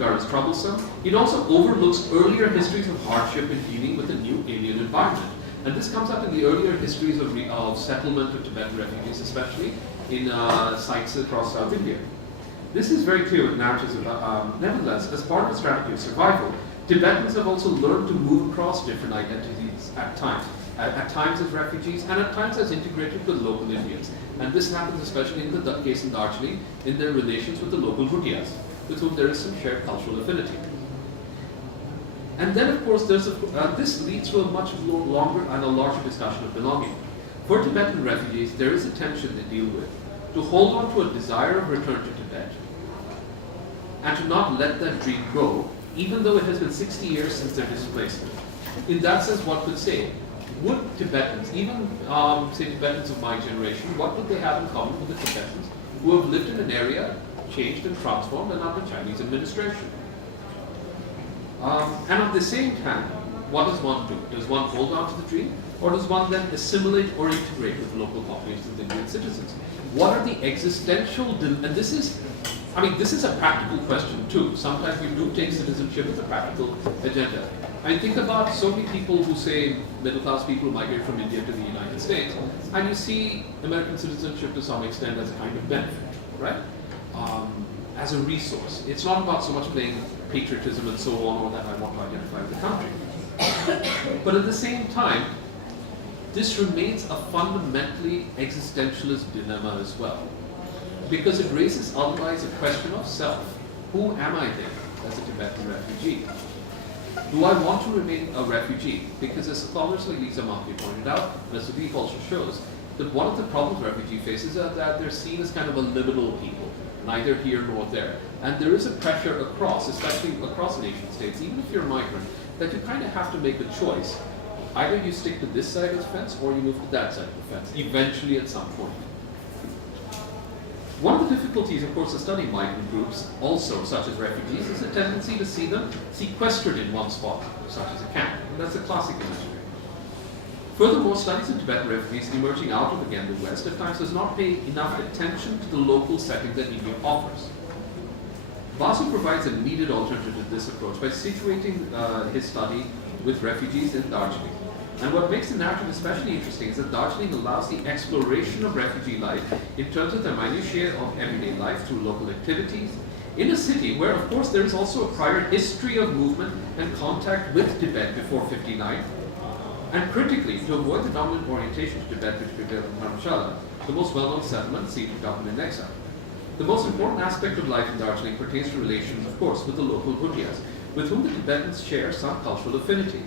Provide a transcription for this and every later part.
are as troublesome. It also overlooks earlier histories of hardship in dealing with a new alien environment. And this comes up in the earlier histories of settlement of Tibetan refugees, especially in sites across South India. This is very clear with narratives about, nevertheless, as part of a strategy of survival, Tibetans have also learned to move across different identities at times as refugees and at times as integrated with local Indians. And this happens especially in the case in Darjeeling in their relations with the local Bhutias, with whom there is some shared cultural affinity. And then, of course, this leads to a much longer and a larger discussion of belonging. For Tibetan refugees, there is a tension they deal with, to hold on to a desire of return to Tibet, and to not let that dream go, even though it has been 60 years since their displacement. In that sense, one could say, would Tibetans, even say Tibetans of my generation, what would they have in common with the Tibetans who have lived in an area changed and transformed and under Chinese administration? And at the same time, what does one do? Does one hold on to the dream, or does one then assimilate or integrate with local populations and Indian citizens? What are the existential, and this is a practical question too. Sometimes we do take citizenship as a practical agenda. I think about so many people who say middle-class people migrate from India to the United States, and you see American citizenship to some extent as a kind of benefit, right? As a resource. It's not about so much playing patriotism and so on, or that I want to identify with the country. But at the same time, this remains a fundamentally existentialist dilemma as well, because it raises otherwise a question of self. Who am I then as a Tibetan refugee? Do I want to remain a refugee? Because as scholars like Lisa Mahathir pointed out, and as Sudeep also shows, that one of the problems refugee faces is that they're seen as kind of a liminal people, neither here nor there. And there is a pressure across, especially across nation states, even if you're a migrant, that you kind of have to make a choice. Either you stick to this side of the fence or you move to that side of the fence, eventually at some point. One of the difficulties, of course, of studying migrant groups, also such as refugees, is a tendency to see them sequestered in one spot, such as a camp. And that's a classic imagery. Furthermore, studies of Tibetan refugees emerging out of, again, the West at times does not pay enough attention to the local setting that India offers. Vasu provides a needed alternative to this approach by situating his study with refugees in Darjeeling. And what makes the narrative especially interesting is that Darjeeling allows the exploration of refugee life in terms of the minutiae of everyday life through local activities, in a city where, of course, there is also a prior history of movement and contact with Tibet before 59. And critically, to avoid the dominant orientation to Tibet which prevailed in Dharamshala, the most well-known settlement seat of government in exile. The most important aspect of life in Darjeeling pertains to relations, of course, with the local Bhutias, with whom the Tibetans share some cultural affinity.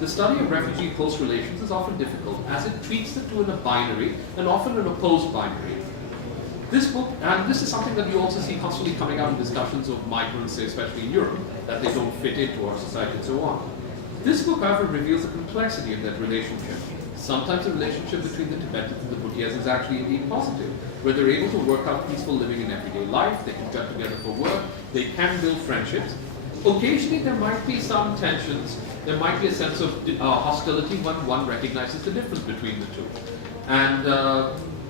The study of refugee-host relations is often difficult, as it treats the two in a binary, and often an opposed binary. This book, and this is something that you also see constantly coming out in discussions of migrants, especially in Europe, that they don't fit into our society and so on. This book, however, reveals the complexity of that relationship. Sometimes the relationship between the Tibetans and the Bhutias is actually indeed positive, where they're able to work out peaceful living in everyday life, they can get together for work, they can build friendships. Occasionally there might be some tensions, there might be a sense of hostility when one recognizes the difference between the two. And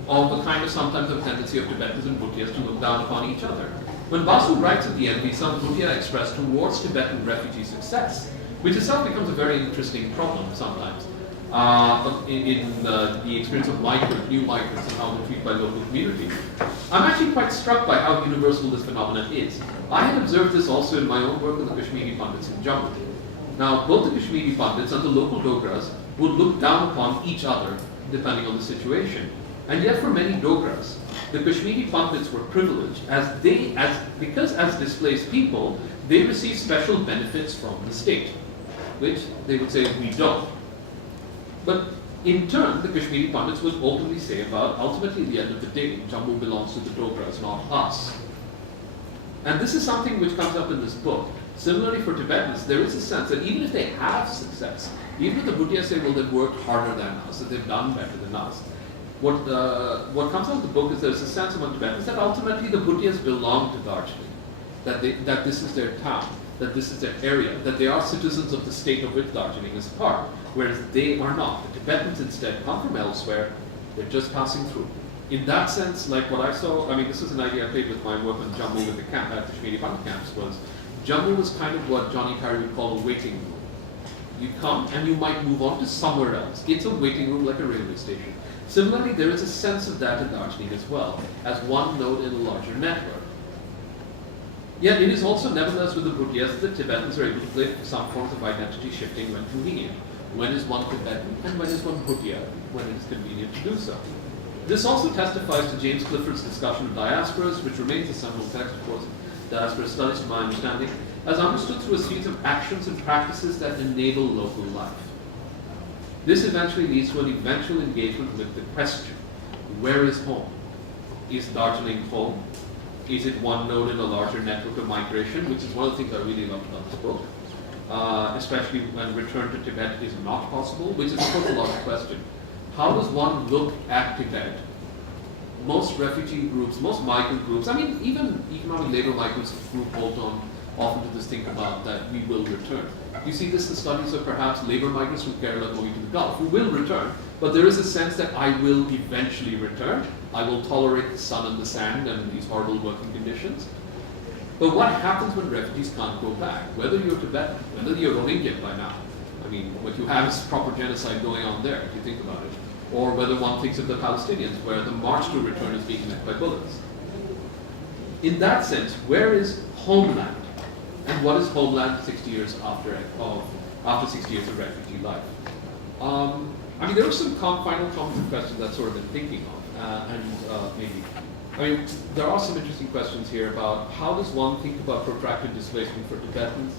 all the kind of sometimes of tendency of Tibetans and Bhutias to look down upon each other. When Basu writes at the end, the some Bhutia expressed towards Tibetan refugee success, which itself becomes a very interesting problem sometimes in the experience of new migrants and how they're treated by local communities. I'm actually quite struck by how universal this phenomenon is. I had observed this also in my own work with the Kashmiri Pandits in Jammu. Now, both the Kashmiri Pandits and the local Dogras would look down upon each other depending on the situation. And yet for many Dogras, the Kashmiri Pandits were privileged because as displaced people, they receive special benefits from the state, which they would say we don't. But in turn, the Kashmiri Pandits would openly say about, ultimately at the end of the day, Jammu belongs to the Dogras, not us. And this is something which comes up in this book. Similarly for Tibetans, there is a sense that even if they have success, even if the Bhutias say, well, they've worked harder than us, that they've done better than us, what comes out of the book is there's a sense among Tibetans that ultimately the Bhutias belong to Darjeeling, that this is their town, that this is their area, that they are citizens of the state of which Darjeeling is part, whereas they are not. The Tibetans instead come from elsewhere, they're just passing through. In that sense, like what I saw, this is an idea I played with my work in Jammu with the camp at the Kashmiri Pandit camps, was Jammu was kind of what Johnny Carey would call a waiting room. You come and you might move on to somewhere else. It's a waiting room like a railway station. Similarly, there is a sense of that in Darjeeling as well, as one node in a larger network. Yet it is also nevertheless with the Bhutias that Tibetans are able to play some forms of identity shifting when convenient. When is one Tibetan and when is one Bhutia, when it is convenient to do so. This also testifies to James Clifford's discussion of diasporas, which remains a central text, of course, diaspora studies, to my understanding, as understood through a series of actions and practices that enable local life. This eventually leads to an eventual engagement with the question, where is home? Is Darjeeling home? Is it one node in a larger network of migration, which is one of the things I really loved about this book, especially when return to Tibet is not possible, which is of course a larger question. How does one look at Tibet? Most refugee groups, most migrant groups, I mean, even economic labor migrants group hold on often to this thing about that we will return. You see this in studies of perhaps labor migrants from Kerala going to the Gulf, who will return, but there is a sense that I will eventually return. I will tolerate the sun and the sand and these horrible working conditions. But what happens when refugees can't go back? Whether you're Tibetan, whether you're Rohingya by now, I mean, what you have is proper genocide going on there, if you think about it. Or whether one thinks of the Palestinians, where the march to return is being met by bullets. In that sense, where is homeland? And what is homeland 60 years after 60 years of refugee life? I mean, there are some final comments and questions I've sort of been thinking of, there are some interesting questions here about how does one think about protracted displacement for Tibetans,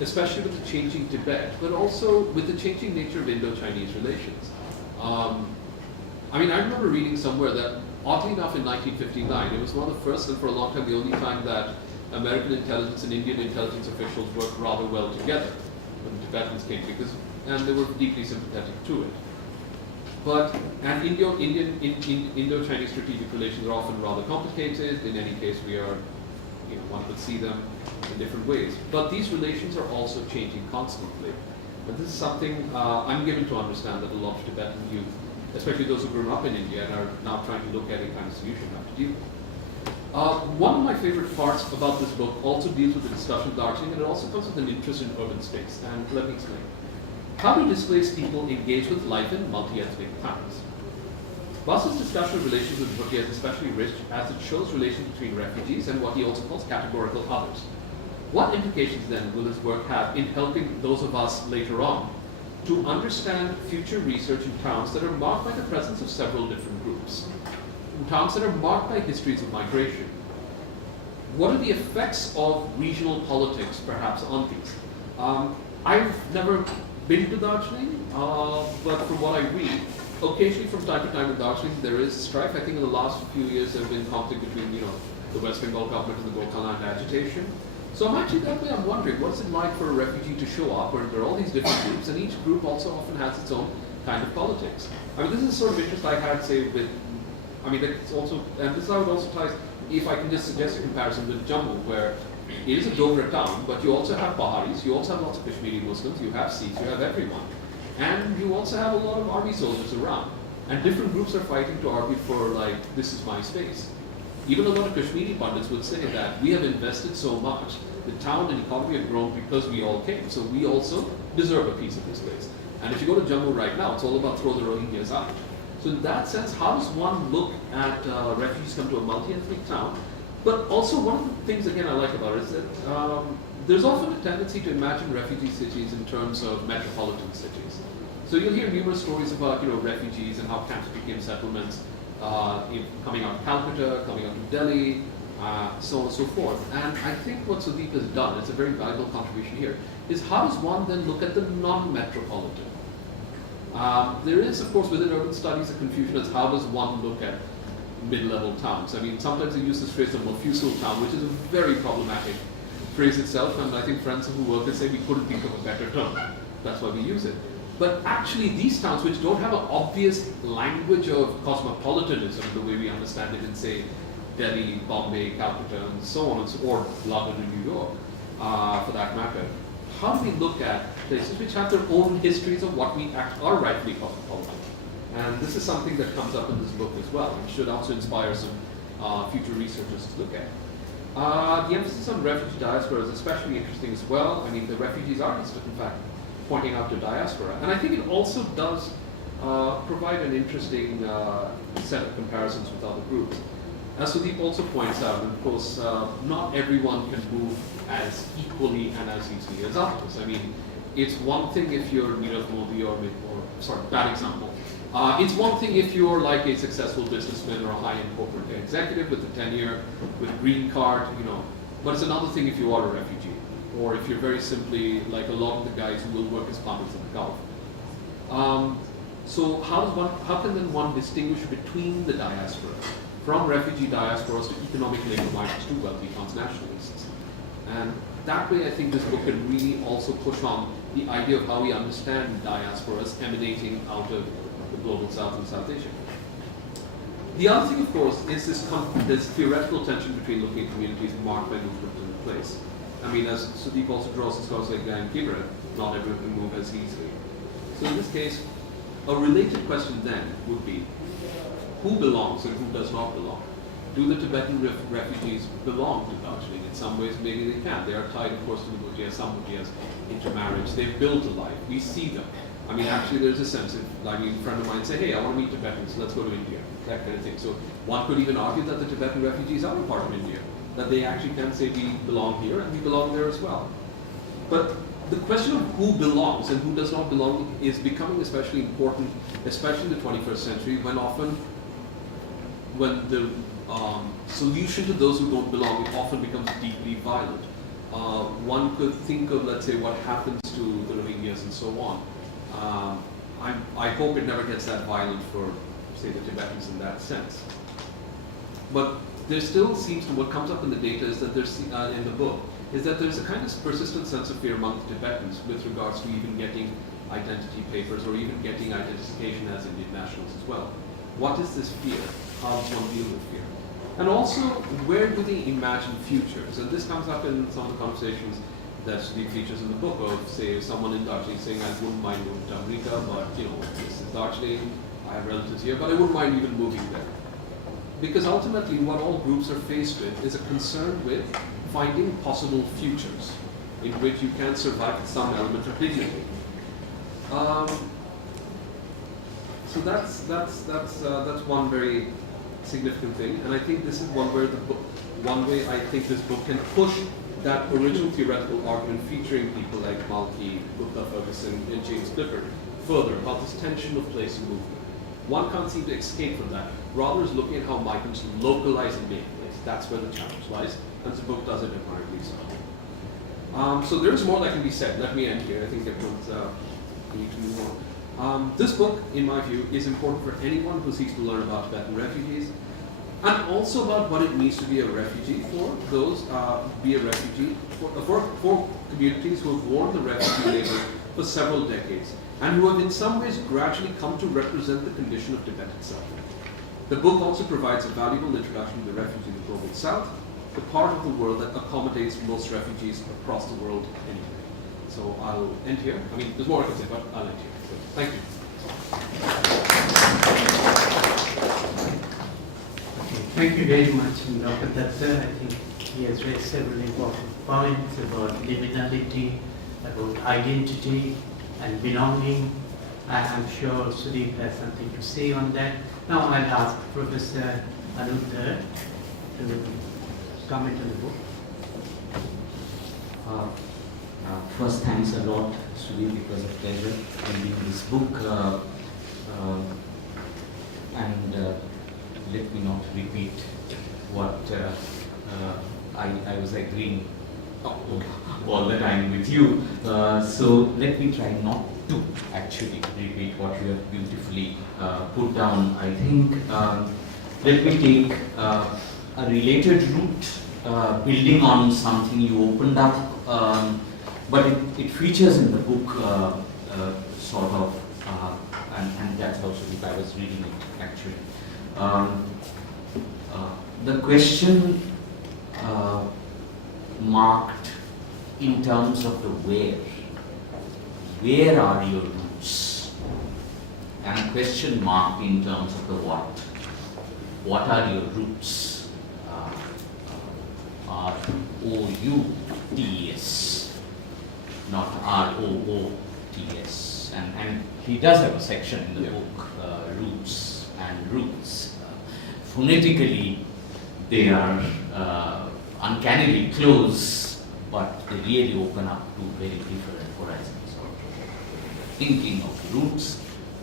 especially with the changing Tibet, but also with the changing nature of Indo-Chinese relations. I remember reading somewhere that, oddly enough, in 1959, it was one of the first and for a long time the only time that American intelligence and Indian intelligence officials worked rather well together when the Tibetans came, and they were deeply sympathetic to it. And Indo-Chinese strategic relations are often rather complicated. In any case, one could see them in different ways. But these relations are also changing constantly. And this is something I'm given to understand that a lot of Tibetan youth, especially those who grew up in India and are now trying to look at a kind of solution how to deal with. One of my favorite parts about this book also deals with the discussion of Darjeeling, and it also comes with an interest in urban space. And let me explain. How do displaced people engage with life in multi-ethnic towns? Basa's discussion of relations with Bhutia is especially rich as it shows relations between refugees and what he also calls categorical others. What implications then will his work have in helping those of us later on to understand future research in towns that are marked by the presence of several different groups? Towns that are marked by histories of migration. What are the effects of regional politics, perhaps, on these? I've never been to Darjeeling, but from what I read, occasionally from time to time in Darjeeling there is strife. I think in the last few years there have been conflict between the West Bengal government and the Golkha agitation. So I'm wondering, what's it like for a refugee to show up where there are all these different groups, and each group also often has its own kind of politics. This is the sort of interest I had, say, with it's also, and this I would also tie, if I can just suggest a comparison with Jammu, where it is a Dogra town, but you also have Paharis, you also have lots of Kashmiri Muslims, you have Sikhs, you have everyone. And you also have a lot of army soldiers around. And different groups are fighting to argue for, this is my space. Even a lot of Kashmiri pundits would say that we have invested so much, the town and economy have grown because we all came, so we also deserve a piece of this place. And if you go to Jammu right now, it's all about throw the Rohingyas out. So in that sense, how does one look at refugees come to a multi-ethnic town? But also one of the things, again, I like about it is that there's often a tendency to imagine refugee cities in terms of metropolitan cities. So you'll hear numerous stories about refugees and how camps became settlements, coming out of Calcutta, coming out of Delhi, so on and so forth. And I think what Sudeep has done, it's a very valuable contribution here, is how does one then look at the non-metropolitan? There is, of course, within urban studies a confusion as how does one look at mid-level towns. Sometimes they use this phrase of Mofussil town, which is a very problematic phrase itself, and I think friends who work there say we couldn't think of a better term. That's why we use it. But actually these towns, which don't have an obvious language of cosmopolitanism the way we understand it in, say, Delhi, Bombay, Calcutta, and so on, or London and New York, for that matter, how do we look at places which have their own histories of what we are rightly cosmopolitan? And this is something that comes up in this book as well, and should also inspire some future researchers to look at. The emphasis on refugee diaspora is especially interesting as well. I mean, the refugees artist, in fact, pointing out to diaspora. And I think it also does provide an interesting set of comparisons with other groups. As Sudeep also points out, and of course, not everyone can move as equally and as easily as others. I mean, it's one thing if you're Nirav Modi or sorry, bad example. It's one thing if you're like a successful businessman or a high-end corporate executive with a tenure, with a green card, you know. But it's another thing if you are a refugee, or if you're very simply like a lot of the guys who will work as plumbers in the Gulf. So how can then one distinguish between the diaspora, from refugee diasporas to economic labor migrants to wealthy transnationalists? And that way I think this book can really also push on the idea of how we understand diasporas emanating out of the global South and South Asia. The other thing, of course, is this theoretical tension between looking at communities marked by movement in place. I mean, as Sudeep also draws this scholars like Guy Kibra, not everyone can move as easily. So in this case, a related question then would be, who belongs and who does not belong? Do the Tibetan refugees belong to Darjeeling? In some ways, maybe they can. They are tied, of course, to the Mujahs, some Mujahs, intermarriage. They've built a life. We see them. I mean, actually, there's a sense of, I mean, a friend of mine say, hey, I want to meet Tibetans, let's go to India, that kind of thing. So one could even argue that the Tibetan refugees are a part of India, that they actually can say we belong here and we belong there as well. But the question of who belongs and who does not belong is becoming especially important, especially in the 21st century, when the solution to those who don't belong often becomes deeply violent. One could think of, let's say, what happens to the Rohingyas and so on. I hope it never gets that violent for, say, the Tibetans in that sense. But there still seems to, what comes up in the data is that there's, in the book, is that there's a kind of persistent sense of fear among the Tibetans with regards to even getting identity papers or even getting identification as Indian nationals as well. What is this fear? How does one deal with fear? And also, where do they imagine futures? And this comes up in some of the conversations that Sudeep features in the book of, say, someone in Darjeeling saying, I wouldn't mind moving to America, but, you know, this is Darjeeling, I have relatives here, but I wouldn't mind even moving there. Because ultimately, what all groups are faced with is a concern with finding possible futures in which you can survive with some element of dignity. So that's one very significant thing, and I think this is one way I think this book can push that original theoretical argument featuring people like Malki, Gupta Ferguson, and James Clifford further about this tension of place and movement. One can't seem to escape from that. Rather is looking at how migrants localize and make place. That's where the challenge lies, and the book does it admirably so. So there's more that can be said. Let me end here. I think everyone's need to move on. This book, in my view, is important for anyone who seeks to learn about Tibetan refugees, and also about what it means to be a refugee for those, be a refugee for communities who have worn the refugee label for several decades, and who have in some ways gradually come to represent the condition of Tibet itself. The book also provides a valuable introduction to the refugee in the global south, the part of the world that accommodates most refugees across the world anyway. So I'll end here. I mean, there's more I can say, but I'll end here. So, thank you. Thank you very much, Dr. Datta. I think he has raised several important points about liminality, about identity and belonging. I'm sure Sudeep has something to say on that. Now I'll ask Professor Ankur to comment on the book. First, thanks a lot, Sudeep. It was a pleasure reading this book. Let me not repeat what I was agreeing all the time with you. So let me try not to actually repeat what you have beautifully put down. I think let me take a related route, building on something you opened up, but it features in the book sort of, and that's also if I was reading it actually. The question marked in terms of the where are your roots? And question marked in terms of the what are your roots? R-O-U-T-S, not R-O-O-T-S. And he does have a section in the book, roots and roots. Phonetically, they are uncannily close, but they really open up to very different horizons of thinking of roots,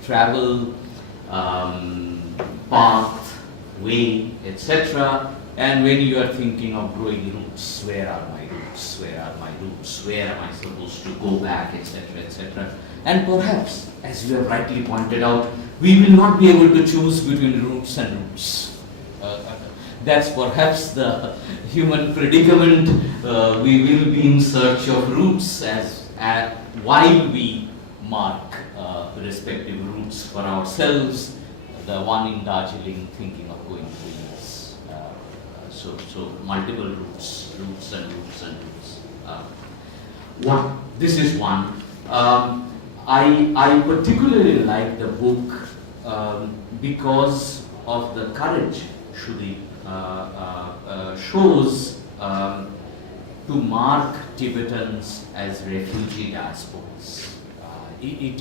travel, path, way, etc. And when you are thinking of growing roots, where are my roots? Where are my roots? Where am I supposed to go back, etc., etc. And perhaps, as you have rightly pointed out, we will not be able to choose between roots and roots. That's perhaps the human predicament. We will be in search of roots while we mark the respective routes for ourselves. The one in Darjeeling thinking of going to Venus. So multiple routes and roots and roots. This is one. I particularly like the book because of the courage Shruti shows to mark Tibetans as refugee diasporas. It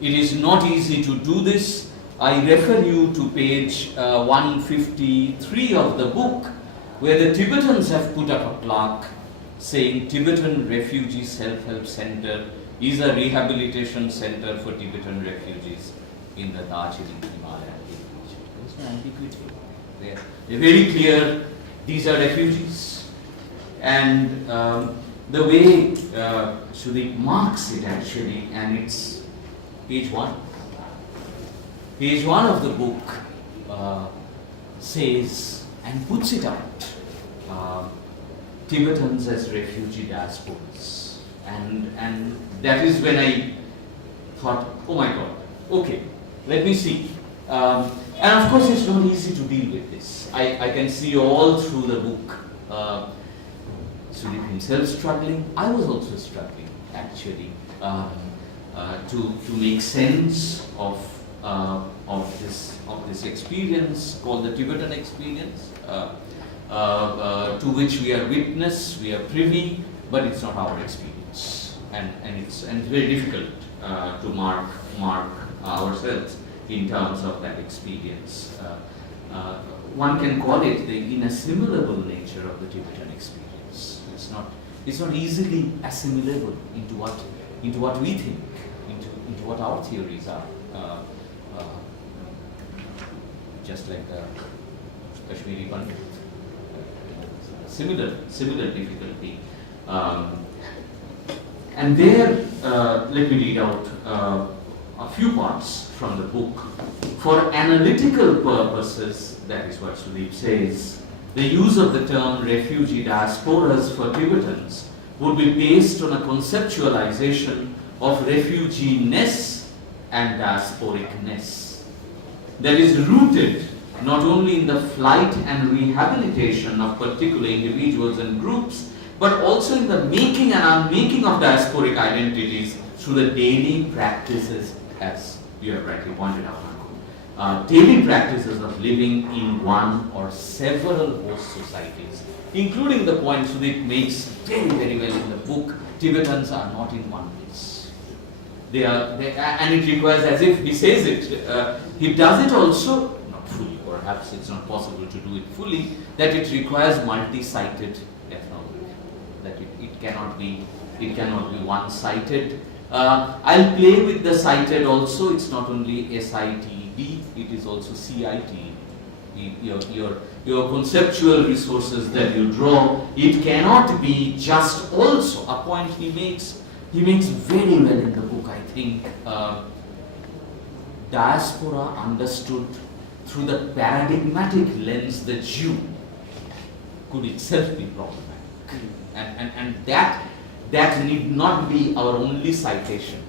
is not easy to do this. I refer you to page 153 of the book, where the Tibetans have put up a plaque saying Tibetan Refugee Self-Help Center is a rehabilitation center for Tibetan refugees in the Darjeeling Himalayan region. There's no ambiguity. They're very clear, these are refugees. And the way Shruti marks it actually, and it's page 1. Page 1 of the book says and puts it out, Tibetans as refugee diasporas. And that is when I thought, oh my God, okay, let me see. And of course it's not easy to deal with this. I can see all through the book, Sudip himself struggling. I was also struggling actually to make sense of this experience called the Tibetan experience, to which we are witness, we are privy, but it's not our experience, and it's very difficult to mark ourselves in terms of that experience. One can call it the inassimilable nature of the Tibetan experience. It's not easily assimilable into what we think, into what our theories are. Just like the Kashmiri Pandit, similar difficulty. And there, let me read out a few parts from the book. For analytical purposes, that is what Sudip says, the use of the term refugee diasporas for Tibetans would be based on a conceptualization of refugee-ness and diasporicness that is rooted not only in the flight and rehabilitation of particular individuals and groups, but also in the making and unmaking of diasporic identities through the daily practices, as you have rightly pointed out, Ankur. Daily practices of living in one or several host societies, including the point Sudip makes very, very well in the book, Tibetans are not in one place. And it requires, as if he says it, he does it also, not fully, perhaps it's not possible to do it fully, that it requires multi-sited ethnography, that it cannot be one-sited. I'll play with the cited also. It's not only SITED, it is also CITED. Your conceptual resources that you draw, it cannot be just also a point he makes very well in the book, I think. Diaspora understood through the paradigmatic lens, the Jew could itself be problematic. And that need not be our only citation.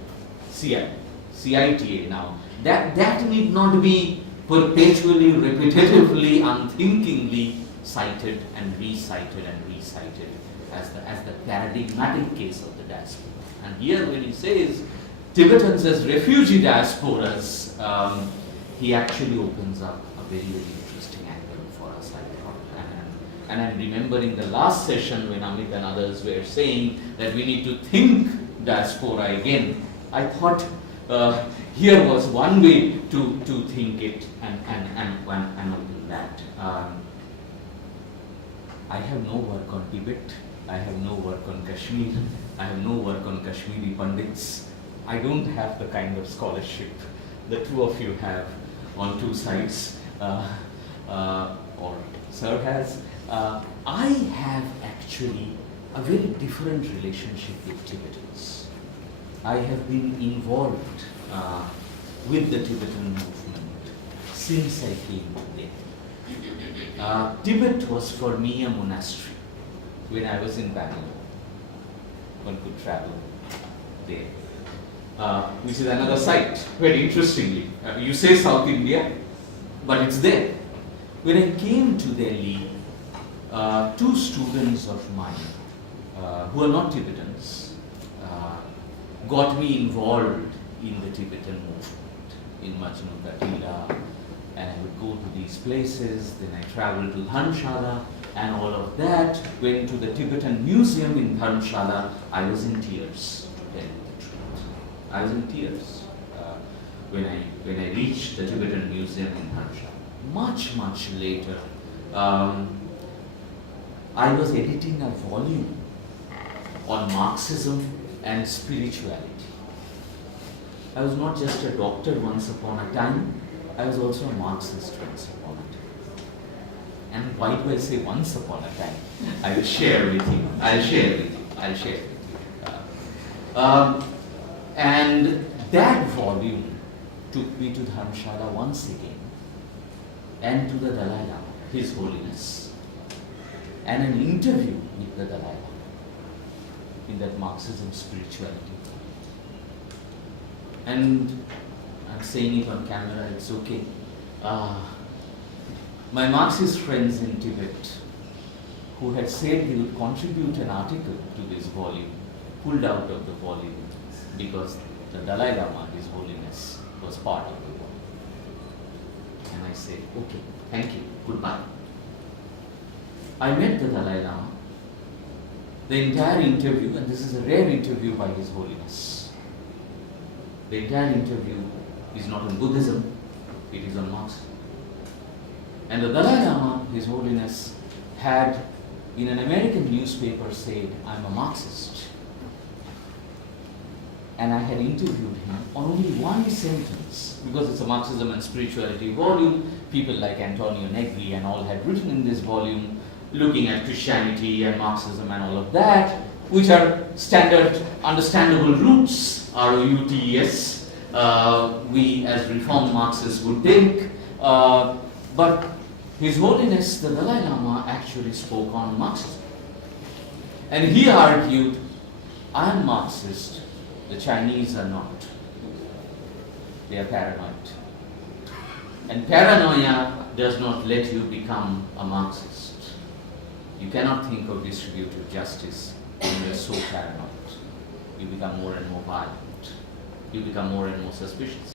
CITA now. That need not be perpetually, repetitively, unthinkingly cited and recited as the paradigmatic case of the diaspora. And here when he says Tibetans as refugee diasporas, he actually opens up a very, very interesting angle for us, I thought. And I'm remembering the last session when Amit and others were saying that we need to think diaspora again. I thought here was one way to think it and all that. I have no work on Tibet, I have no work on Kashmir, I have no work on Kashmiri Pandits. I don't have the kind of scholarship the two of you have on two sides, or Sir has. I have actually a very different relationship with Tibetans. I have been involved with the Tibetan movement since I came to there. Tibet was for me a monastery. When I was in Bangalore, one could travel there. Which is another site, very interestingly. You say South India, but it's there. When I came to Delhi, two students of mine, who are not Tibetans, got me involved in the Tibetan movement, in Majnu Gatila, and I would go to these places, then I traveled to Dharamshala, and all of that. Went to the Tibetan Museum in Dharamshala. I was in tears, to tell you the truth. I was in tears when I reached the Tibetan Museum in Dharamshala. Much later, I was editing a volume on Marxism and spirituality. I was not just a doctor once upon a time, I was also a Marxist once upon a time. And why do I say once upon a time? I will share with you. And that volume took me to Dharamshala once again, and to the Dalai Lama, His Holiness, and an interview with the Dalai Lama in that Marxism spirituality. And I'm saying it on camera, it's okay. My Marxist friends in Tibet, who had said he would contribute an article to this volume, pulled out of the volume because the Dalai Lama, His Holiness, was part of the volume. And I said, okay, thank you, goodbye. I met the Dalai Lama. The entire interview, and this is a rare interview by His Holiness, the entire interview is not on Buddhism, it is on Marxism. And the Dalai Lama, His Holiness, had in an American newspaper said, I'm a Marxist. And I had interviewed him on only one sentence, because it's a Marxism and spirituality volume. People like Antonio Negri and all had written in this volume, looking at Christianity and Marxism and all of that, which are standard, understandable roots, R-O-U-T-E-S, we as Reformed Marxists would think. But His Holiness, the Dalai Lama, actually spoke on Marxism. And he argued, I am Marxist, the Chinese are not. They are paranoid. And paranoia does not let you become a Marxist. You cannot think of distributive justice when you are so paranoid. You become more and more violent. You become more and more suspicious.